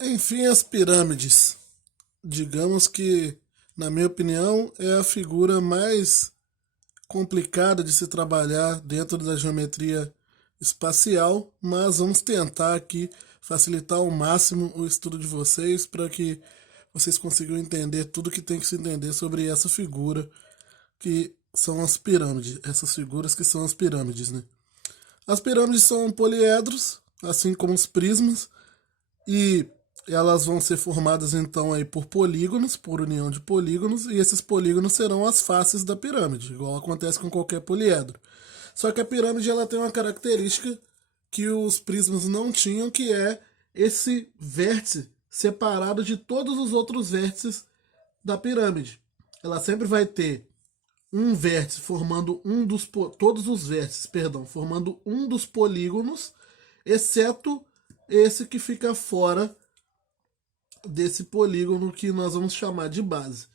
Enfim, as pirâmides. Digamos que, na minha opinião, é a figura mais complicada de se trabalhar dentro da geometria espacial, mas vamos tentar aqui facilitar ao máximo o estudo de vocês para que vocês consigam entender tudo que tem que se entender sobre essa figura que são as pirâmides, essas figuras que são as pirâmides, né? As pirâmides são poliedros, assim como os prismas, e elas vão ser formadas então aí por polígonos, por união de polígonos, e esses polígonos serão as faces da pirâmide, igual acontece com qualquer poliedro. Só que a pirâmide ela tem uma característica que os prismas não tinham, que é esse vértice separado de todos os outros vértices da pirâmide. Ela sempre vai ter um vértice formando todos os vértices, perdão, formando um dos polígonos, exceto esse que fica fora desse polígono que nós vamos chamar de base.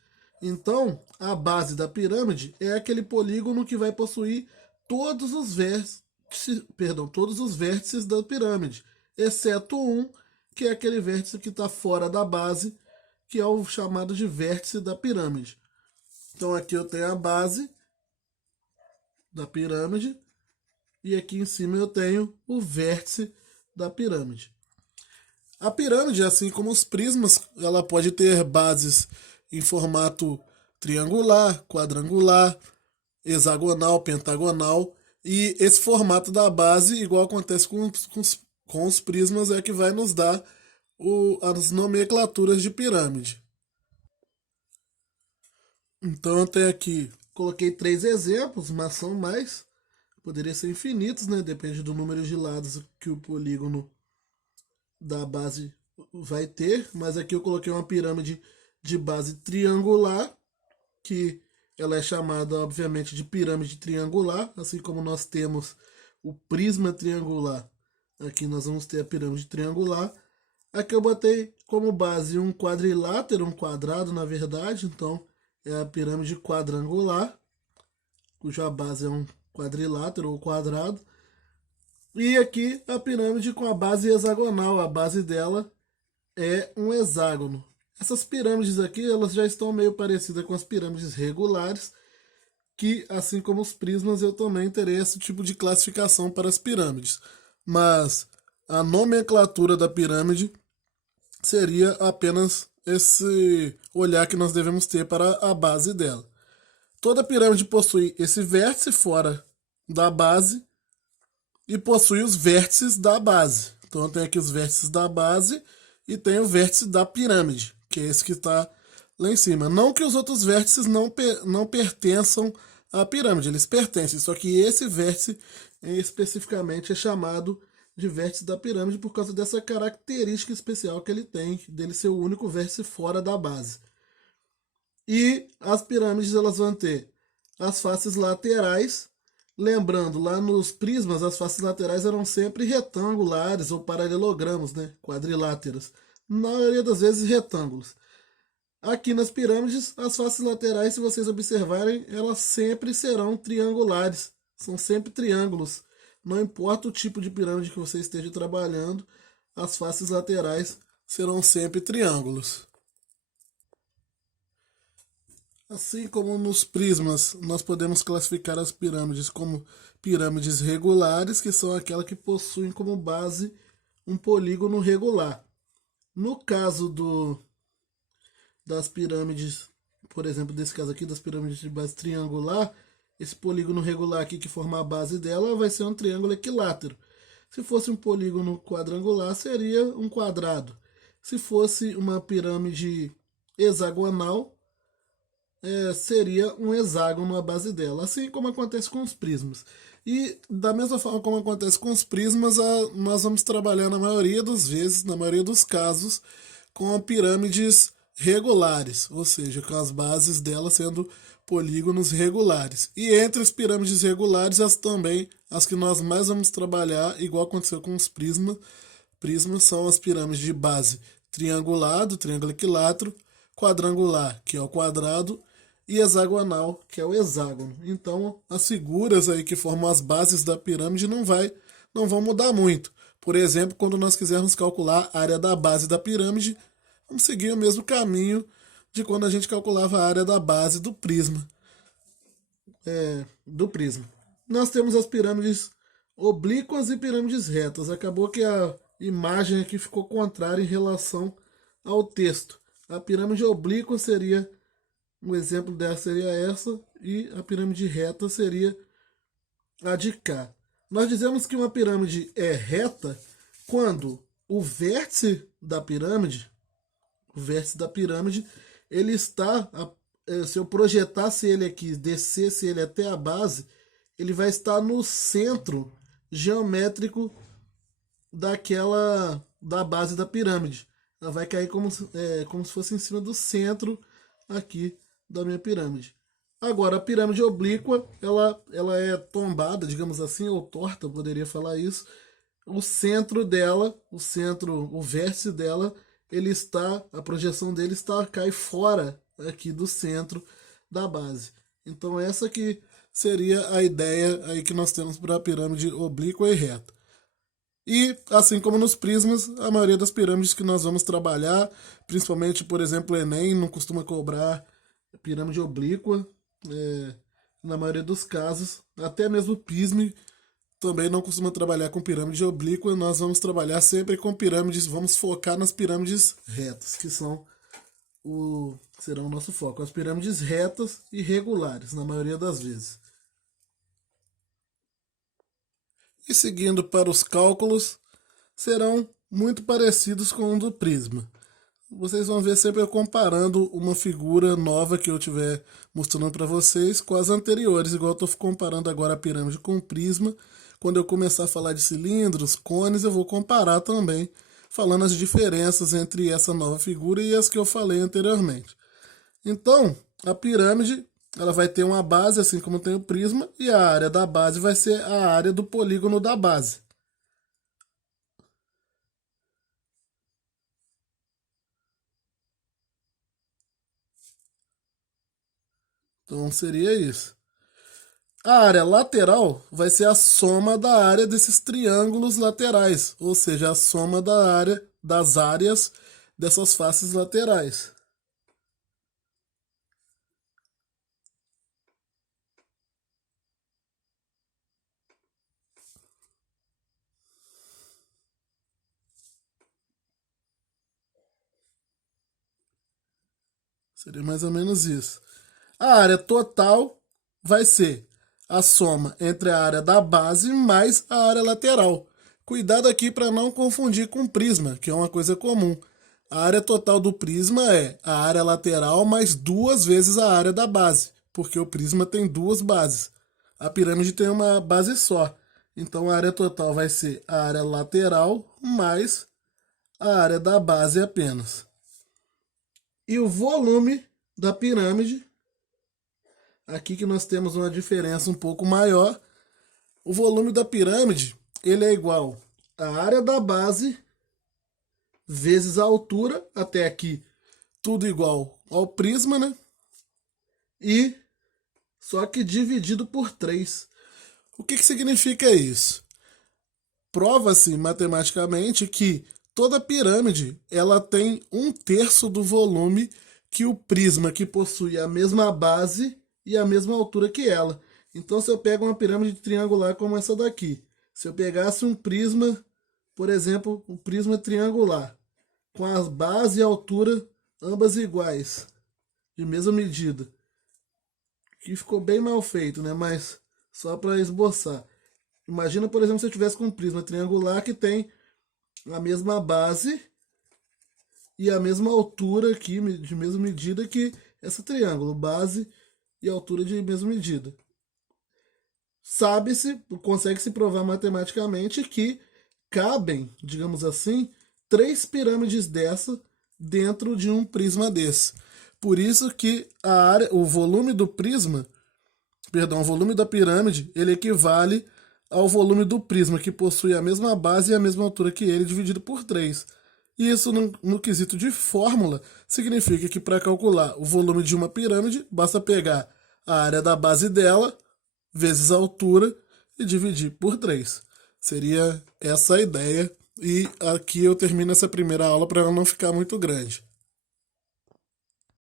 Então, a base da pirâmide é aquele polígono que vai possuir todos os todos os vértices da pirâmide, exceto um, que é aquele vértice que está fora da base, que é o chamado de vértice da pirâmide. Então aqui eu tenho a base da pirâmide e aqui em cima eu tenho o vértice da pirâmide. A pirâmide, assim como os prismas, ela pode ter bases em formato triangular, quadrangular, hexagonal, pentagonal. E esse formato da base, igual acontece com os prismas, é que vai nos dar as nomenclaturas de pirâmide. Então eu tenho aqui, coloquei três exemplos, mas são mais. Poderia ser infinitos, né? Depende do número de lados que o polígono da base vai ter, mas aqui eu coloquei uma pirâmide de base triangular, que ela é chamada, obviamente, de pirâmide triangular, assim como nós temos o prisma triangular. Aqui nós vamos ter a pirâmide triangular. Aqui eu botei como base um quadrilátero, um quadrado, na verdade, então é a pirâmide quadrangular, cuja base é um quadrilátero ou quadrado. E aqui a pirâmide com a base hexagonal, a base dela é um hexágono. Essas pirâmides aqui, elas já estão meio parecidas com as pirâmides regulares, que assim como os prismas, eu também terei esse tipo de classificação para as pirâmides. Mas a nomenclatura da pirâmide seria apenas esse olhar que nós devemos ter para a base dela. Toda pirâmide possui esse vértice fora da base e possui os vértices da base. Então tem aqui os vértices da base e tem o vértice da pirâmide, que é esse que está lá em cima. Não que os outros vértices não pertençam à pirâmide, eles pertencem, só que esse vértice especificamente é chamado de vértice da pirâmide por causa dessa característica especial que ele tem, dele ser o único vértice fora da base. E as pirâmides elas vão ter as faces laterais. Lembrando, lá nos prismas, as faces laterais eram sempre retangulares ou paralelogramos, né? Quadriláteros. Na maioria das vezes, retângulos. Aqui nas pirâmides, as faces laterais, se vocês observarem, elas sempre serão triangulares. São sempre triângulos. Não importa o tipo de pirâmide que você esteja trabalhando, as faces laterais serão sempre triângulos. Assim como nos prismas, nós podemos classificar as pirâmides como pirâmides regulares, que são aquelas que possuem como base um polígono regular. No caso das pirâmides, por exemplo, desse caso aqui, das pirâmides de base triangular, esse polígono regular aqui que forma a base dela vai ser um triângulo equilátero. Se fosse um polígono quadrangular, seria um quadrado. Se fosse uma pirâmide hexagonal, seria um hexágono à base dela, assim como acontece com os prismas. E da mesma forma como acontece com os prismas, nós vamos trabalhar na maioria das vezes, na maioria dos casos, com pirâmides regulares, ou seja, com as bases dela sendo polígonos regulares. E entre as pirâmides regulares, as que nós mais vamos trabalhar, igual aconteceu com os prismas são as pirâmides de base triangular, do triângulo equilátero, quadrangular, que é o quadrado, e hexagonal, que é o hexágono. Então, as figuras aí que formam as bases da pirâmide não vão mudar muito. Por exemplo, quando nós quisermos calcular a área da base da pirâmide, vamos seguir o mesmo caminho de quando a gente calculava a área da base do prisma. Nós temos as pirâmides oblíquas e pirâmides retas. Acabou que a imagem aqui ficou contrária em relação ao texto. A pirâmide oblíqua seria, um exemplo dela seria essa, e a pirâmide reta seria a de cá. Nós dizemos que uma pirâmide é reta quando o vértice da pirâmide, ele está, se eu projetasse ele aqui, descesse ele até a base, ele vai estar no centro geométrico da base da pirâmide. Ela vai cair como se fosse em cima do centro aqui da minha pirâmide. Agora, a pirâmide oblíqua, ela é tombada, digamos assim, ou torta, eu poderia falar isso. O centro dela, o vértice dela, a projeção dele cai fora aqui do centro da base. Então essa que seria a ideia aí que nós temos para a pirâmide oblíqua e reta. E, assim como nos prismas, a maioria das pirâmides que nós vamos trabalhar, principalmente, por exemplo, o Enem não costuma cobrar pirâmide oblíqua, na maioria dos casos. Até mesmo o PISME também não costuma trabalhar com pirâmide oblíqua, nós vamos trabalhar sempre com pirâmides, vamos focar nas pirâmides retas, que serão o nosso foco. As pirâmides retas e regulares, na maioria das vezes. E seguindo para os cálculos, serão muito parecidos com o do prisma. Vocês vão ver sempre eu comparando uma figura nova que eu estiver mostrando para vocês com as anteriores, igual eu estou comparando agora a pirâmide com o prisma. Quando eu começar a falar de cilindros, cones, eu vou comparar também, falando as diferenças entre essa nova figura e as que eu falei anteriormente. Então, a pirâmide, ela vai ter uma base, assim como tem o prisma, e a área da base vai ser a área do polígono da base. Então, seria isso. A área lateral vai ser a soma da área desses triângulos laterais, ou seja, a soma das áreas dessas faces laterais. Seria mais ou menos isso. A área total vai ser a soma entre a área da base mais a área lateral. Cuidado aqui para não confundir com prisma, que é uma coisa comum. A área total do prisma é a área lateral mais 2 vezes a área da base, porque o prisma tem 2 bases. A pirâmide tem uma base só. Então a área total vai ser a área lateral mais a área da base apenas. E o volume da pirâmide, aqui que nós temos uma diferença um pouco maior. O volume da pirâmide, ele é igual à área da base vezes a altura, até aqui tudo igual ao prisma, né? E só que dividido por 3. O que significa isso? Prova-se matematicamente que toda pirâmide ela tem 1/3 do volume que o prisma, que possui a mesma base e a mesma altura que ela. Então, se eu pego uma pirâmide triangular como essa daqui, se eu pegasse um prisma, por exemplo, um prisma triangular, com a base e a altura ambas iguais, de mesma medida, que ficou bem mal feito, né? Mas só para esboçar. Imagina, por exemplo, se eu tivesse com um prisma triangular que tem a mesma base e a mesma altura aqui, de mesma medida que esse triângulo, base e altura de mesma medida. Sabe-se, consegue-se provar matematicamente que cabem, digamos assim, 3 pirâmides dessa dentro de um prisma desse. Por isso que o volume do prisma, o volume da pirâmide, ele equivale ao volume do prisma, que possui a mesma base e a mesma altura que ele, dividido por 3. E isso, no quesito de fórmula, significa que para calcular o volume de uma pirâmide, basta pegar a área da base dela, vezes a altura, e dividir por 3. Seria essa a ideia E aqui eu termino essa primeira aula para ela não ficar muito grande.